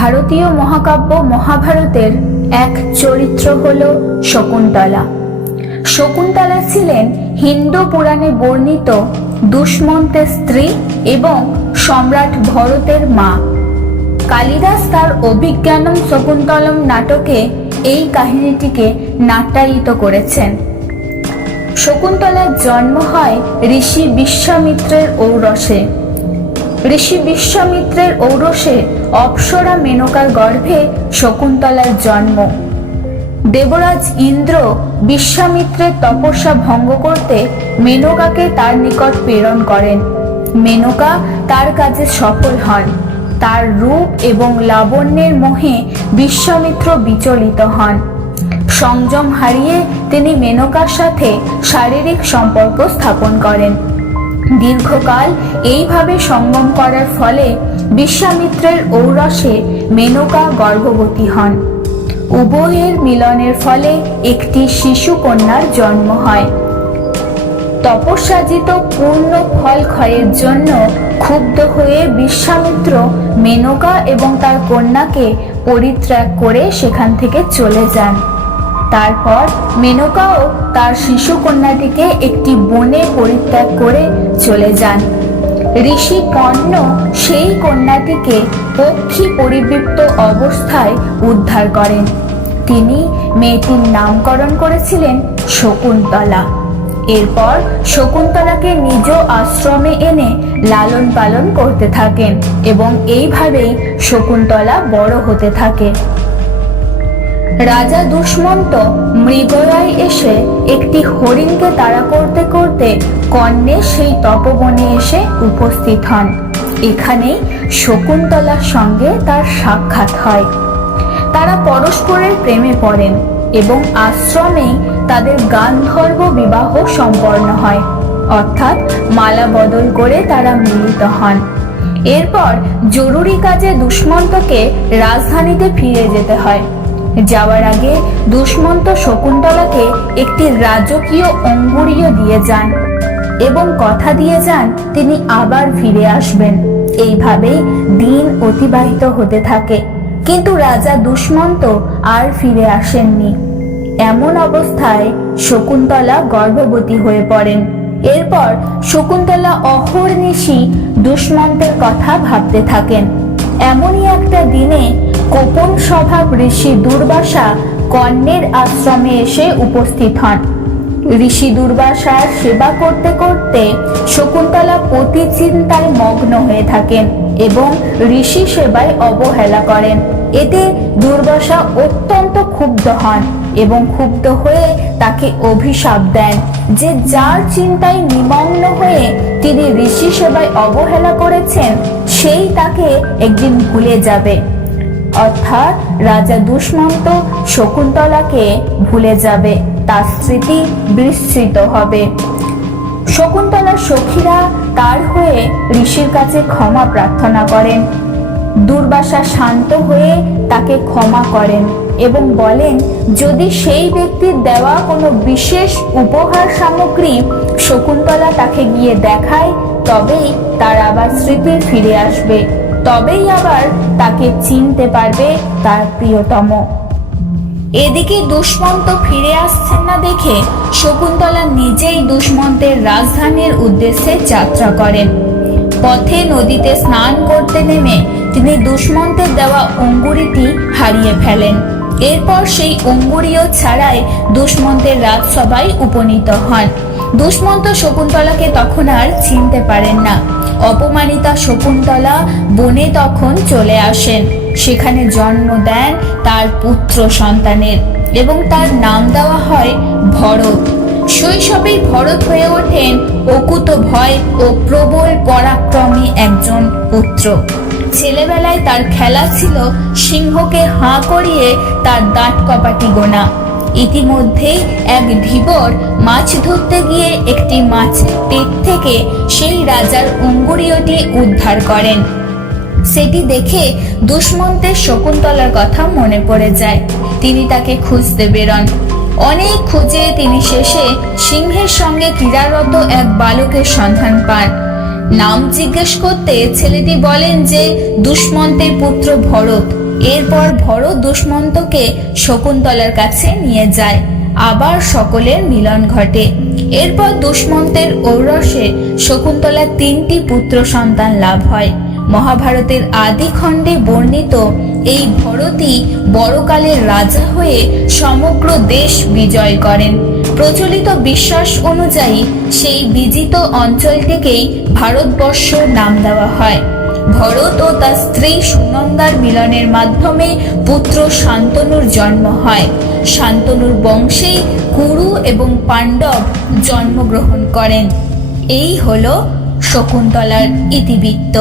ভারতীয় মহাকাব্য মহাভারতের এক চরিত্র হল শকুন্তলা। শকুন্তলা ছিলেন হিন্দু পুরাণে বর্ণিত দুষ্মন্তের স্ত্রী এবং সম্রাট ভরতের মা। কালিদাস তার অভিজ্ঞানম শকুন্তলম নাটকে এই কাহিনীটিকে নাট্যায়িত করেছেন। শকুন্তলার জন্ম হয় ঋষি বিশ্বামিত্রের ঔরসে। ঋষি বিশ্বামিত্রের ঔরসে অপ্সরা মেনকার গর্ভে শকুন্তলার জন্ম। দেবরাজ ইন্দ্র বিশ্বামিত্রের তপস্যা ভঙ্গ করতে মেনকাকে তার নিকট প্রেরণ করেন। মেনকা তার কাজে সফল হন। তার রূপ এবং লাবণ্যের মোহে বিশ্বামিত্র বিচলিত হন। সংযম হারিয়ে তিনি মেনকার সাথে শারীরিক সম্পর্ক স্থাপন করেন। দীর্ঘকাল এইভাবে সঙ্গম করার ফলে বিশ্বামিত্রের ঔরসে মেনকা গর্ভবতী হন। উভয়ের মিলনের ফলে একটি শিশু কন্যার জন্ম হয়। তপস্যাজিত পূর্ণ ফল ক্ষয়ের জন্য ক্ষুব্ধ হয়ে বিশ্বামিত্র মেনকা এবং তার কন্যাকে পরিত্যাগ করে সেখান থেকে চলে যান। তারপর মেনকাও তার শিশু কন্যাটিকে একটি বনে পরিত্যাগ করে চলে যান। ঋষি কর্ণ সেই কন্যাটিকে পক্ষী পরিবৃপ্ত অবস্থায় উদ্ধার করেন। তিনি মেয়েটির নামকরণ করেছিলেন শকুন্তলা। এরপর শকুন্তলাকে নিজ আশ্রমে এনে লালন পালন করতে থাকেন এবং এইভাবেই শকুন্তলা বড় হতে থাকে। রাজা দুষ্মন্ত মৃগয়ায় এসে একটি হরিণকে তাড়া করতে করতে কর্ণের সেই তপবনে এসে উপস্থিত হন। এখানেই শকুন্তলার সঙ্গে তার সাক্ষাৎ হয়। তারা পরস্পরের প্রেমে পড়েন এবং আশ্রমেই তাদের গান্ধর্ব বিবাহ সম্পন্ন হয়, অর্থাৎ মালা বদল করে তারা মিলিত হন। এরপর জরুরি কাজে দুষ্মন্তকে রাজধানীতে ফিরে যেতে হয়। যাওয়ার আগে দুষ্মন্ত শকুন্তলাকে একটি রাজকীয় অঙ্গুরীয় দিয়ে যান এবং কথা দিয়ে যান তিনি আবার ফিরে আসবেন। এইভাবেই দিন অতিবাহিত হতে থাকে, কিন্তু রাজা দুষ্মন্ত আর ফিরে আসেননি। এমন অবস্থায় শকুন্তলা গর্ভবতী হয়ে পড়েন। এরপর শকুন্তলা অহর্নিশি দুষ্মন্তের কথা ভাবতে থাকেন। এমনই একটা দিনে গোপন স্বভাব ঋষি দুর্বাসা কর্ণের আশ্রমে এসে উপস্থিত হন। ঋষি দুর্বাসার সেবা করতে করতে শকুন্তলা পতি চিন্তায় মগ্ন হয়ে থাকেন এবং ঋষি সেবায় অবহেলা করেন। এতে দুর্বাসা অত্যন্ত ক্ষুব্ধ হন এবং ক্ষুব্ধ হয়ে তাকে অভিশাপ দেন যে যার চিন্তায় নিমগ্ন হয়ে তিনি ঋষি সেবায় অবহেলা করেছেন সেই তাকে একদিন ভুলে যাবে। অর্থাৎ রাজা দুষ্মন্ত শকুন্তলাকে ভুলে যাবে, তার স্মৃতি বিস্মৃত হবে। শকুন্তলার সখীরা তার হয়ে ঋষির কাছে ক্ষমা প্রার্থনা করেন। দুর্বাসা শান্ত হয়ে তাকে ক্ষমা করেন এবং বলেন যদি সেই ব্যক্তির দেওয়া কোনো বিশেষ উপহার সামগ্রী শকুন্তলা তাকে গিয়ে দেখায় তবেই তার আবার স্মৃতি ফিরে আসবে, তবেই আবার তাকে চিনতে পারবে তার প্রিয়তম। এদিকে দুষ্মন্ত ফিরে আসছেন না দেখে শকুন্তলা নিজেই দুষ্মন্তের রাজধানীর উদ্দেশ্যে যাত্রা করেন। পথে নদীতে স্নান করতে নেমে তিনি দুষ্মন্তের দেওয়া অঙ্গুরীটি হারিয়ে ফেলেন। এরপর সেই অঙ্গুরীয় ছাড়াই দুষ্মন্তের রাজসভায় উপনীত হন। দুষ্মন্ত শকুন্তলাকে তখন আর চিনতে পারেন না। অপমানিতা শকুন্তলা বনে তখন চলে আসেন। সেখানে জন্ম দেন তার পুত্র সন্তানের এবং তার নাম দেওয়া হয় ভরত। শৈশবেই ভরত হয়ে ওঠেন অকুত ভয় ও প্রবল পরাক্রমী একজন পুত্র। ছেলেবেলায় তার খেলা ছিল সিংহকে হাঁ করিয়ে তার দাঁত কপাটি গোনা। ইতিমধ্যেই এক ধীবর মাছ ধরতে গিয়ে একটি মাছের পেট থেকে সেই রাজার অঙ্গুরীয়টি উদ্ধার করেন। সেটি দেখে দুষ্মন্তের শকুন্তলার কথা মনে পড়ে যায়। তিনি তাকে খুঁজতে বেরোন। অনেক খুঁজে তিনি শেষে সিংহের সঙ্গে ক্রীড়ারত এক বালকের সন্ধান পান। নাম জিজ্ঞেস করতে ছেলেটি বলেন যে দুষ্মন্তের পুত্র ভরত। এরপর ভরত দুষ্মন্তকে শকুন্তলার কাছে নিয়ে যায়। আবার সকলের মিলন ঘটে। এরপর দুষ্মন্তের ঔরসে শকুন্তলার 3টি পুত্র সন্তান লাভ হয়। মহাভারতের আদি খণ্ডে বর্ণিত এই ভরতই বড়কালের রাজা হয়ে সমগ্র দেশ বিজয় করেন। প্রচলিত বিশ্বাস অনুযায়ী সেই বিজিত অঞ্চলটিকেই ভারতবর্ষ নাম দেওয়া হয়। ভরত ও তার স্ত্রী সুনন্দার মিলনের মাধ্যমে পুত্র শান্তনুর জন্ম হয়। শান্তনুর বংশেই কুরু এবং পাণ্ডব জন্মগ্রহণ করেন। এই হলো শকুন্তলার ইতিবৃত্ত।